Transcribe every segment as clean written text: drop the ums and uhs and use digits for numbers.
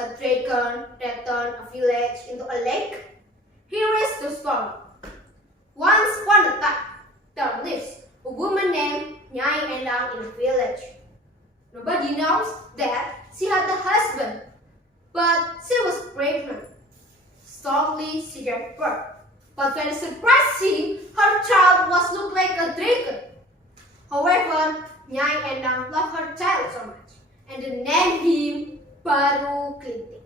a dragon that turned a village into a lake? Here is the story. Once upon a time, there lives a woman named Nyai Endang in the village. Nobody knows that she had a husband, but she was pregnant. Strongly she gave birth, but very surprising, her child was looked like a dragon. However, Nyai Endang loved her child so much, and they named him Baru Klinting.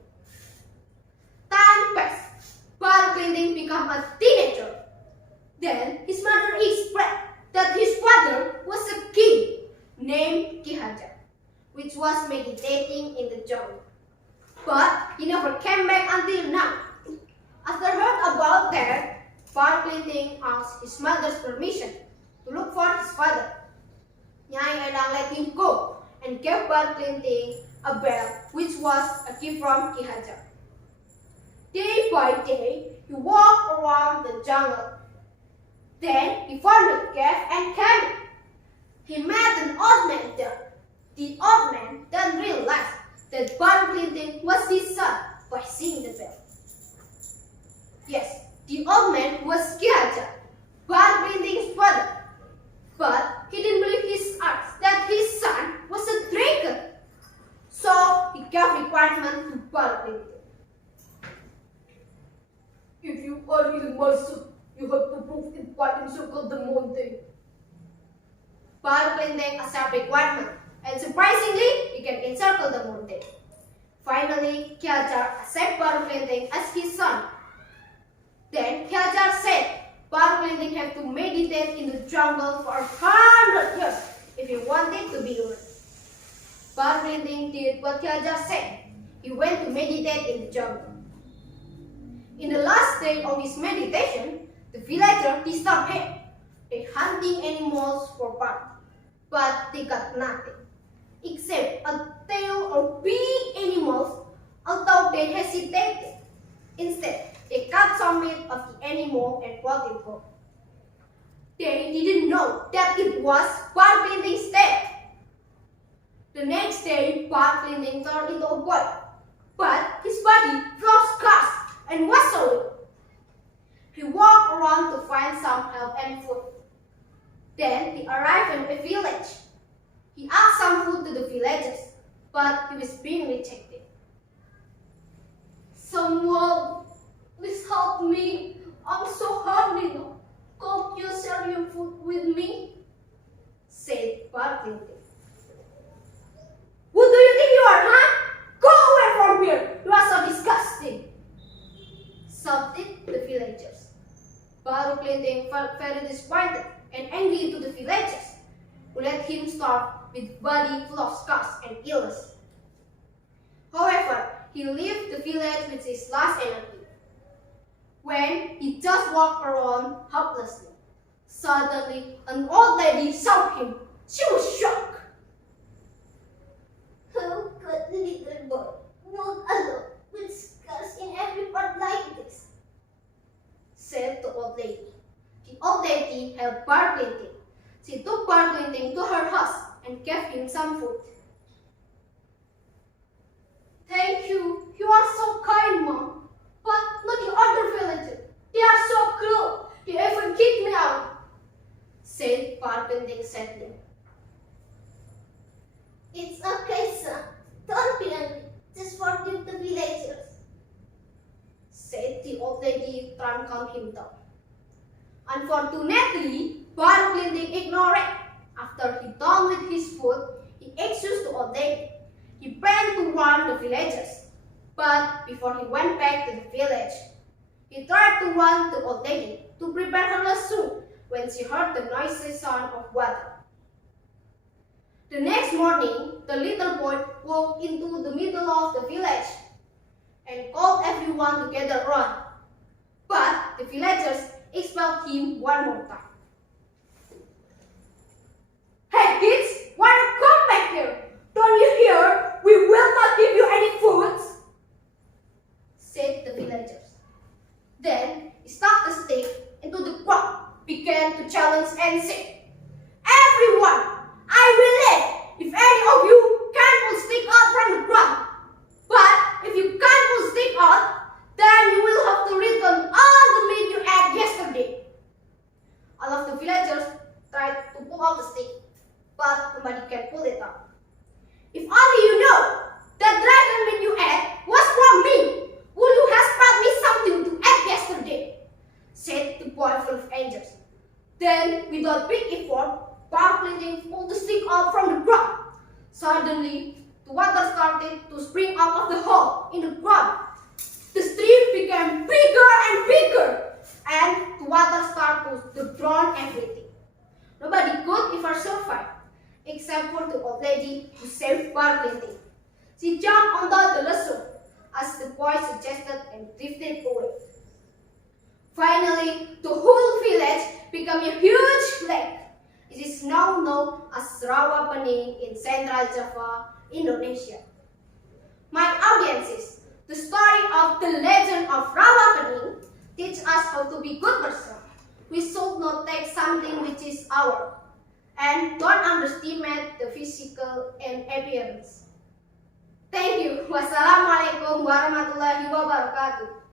Time passed. Baru Klinting became a teenager. Then his mother explained that his father was a king named Ki Hajar, which was meditating in the jungle. But he never came back until now. After heard about that, Baru Klinting asked his mother's permission to look for his father. Nyai Endang let him go and gave Baru Klinting a bell, which was a gift from Ki Hajar. Day by day, he walked around the jungle. Then he found a cave and came in. He met an old man there. The old man then realized that Baru Klinting was his son by seeing the bell. Yes, the old man was Ki Hajar, Baru Klinting's father. But he didn't believe his eyes that his son was a dragon. So he gave requirement to Baru Klinting. If you are really my son, you have to move in part and circle the mountain. Baru Klinting accepted requirement, and surprisingly, he can encircle the mountain. Finally, Ki Hajar accepted Baru Klinting as his son. Then Ki Hajar said Baru Klinting had to meditate in the jungle for 100 years if he wanted to be human. Baru Klinting did what Ki Hajar said. He went to meditate in the jungle. In the last day of his meditation, the villager disturbed him. They hunting animals for part, but they got nothing except a tail of big animals, although they hesitated. Instead, they cut some meat of the animal and brought it home. They didn't know that it was Baru Klinting's tail. The next day, Baru Klinting turned into a boy, but his body full of scars and was so weak. He walked around to find some help and food. Then he arrived in a village. He asked some food to the villagers, but he was being rejected. Someone, please help me. I'm so hungry now. Can't you share your food with me? Said Baru Klinting. Who do you think you are, huh? Go away from here. You are so disgusting. Shouted the villagers. Baru Klinting felt very disappointed and angry to the villagers, who let him starve with body full of scars and illness. However, he left the village with his last energy. When he just walked around helplessly, suddenly an old lady saw him. She was shocked. How could the little boy walk alone with scars in every part like this? Said the old lady. The old lady helped Baru Klinting. She took Baru Klinting to her house and gave him some food. Thank you. You are so kind, Mom. But look at the other villagers. They are so cruel. They even kicked me out. Said Baru Klinting sadly. It's okay, son. Don't be angry. Just forgive the villagers. Said the old lady, trying to calm him down. Unfortunately, Baru Klinting ignored it. After he done with his food, he excused the old lady. He planned to warn the villagers. But before he went back to the village, he tried to warn the old lady to prepare her lesung when she heard the noisy sound of water. The next morning, the little boy walked into the middle of the village and called everyone to gather around. But the villagers expelled him one more time. Hey kids, why don't you come back here? Don't you hear? We will not give you any food, said the villagers. Then he stuck the stick into the ground, began to challenge and say, everyone, I will live if any of you can pull stick out from the ground. But if you without big effort, Klinting pulled the stick up from the ground. Suddenly, the water started to spring out of the hole in the ground. The stream became bigger and bigger, and the water started to drown everything. Nobody could ever survive, except for the old lady who saved Klinting. She jumped onto the lesung, as the boy suggested, and drifted away. Finally, the whole village became a huge lake. It is now known as Rawa Pening in Central Java, Indonesia. My audiences, the story of the legend of Rawa Pening teaches us how to be good person. We should not take something which is ours, and don't underestimate the physical and appearance. Thank you. Wassalamualaikum warahmatullahi wabarakatuh.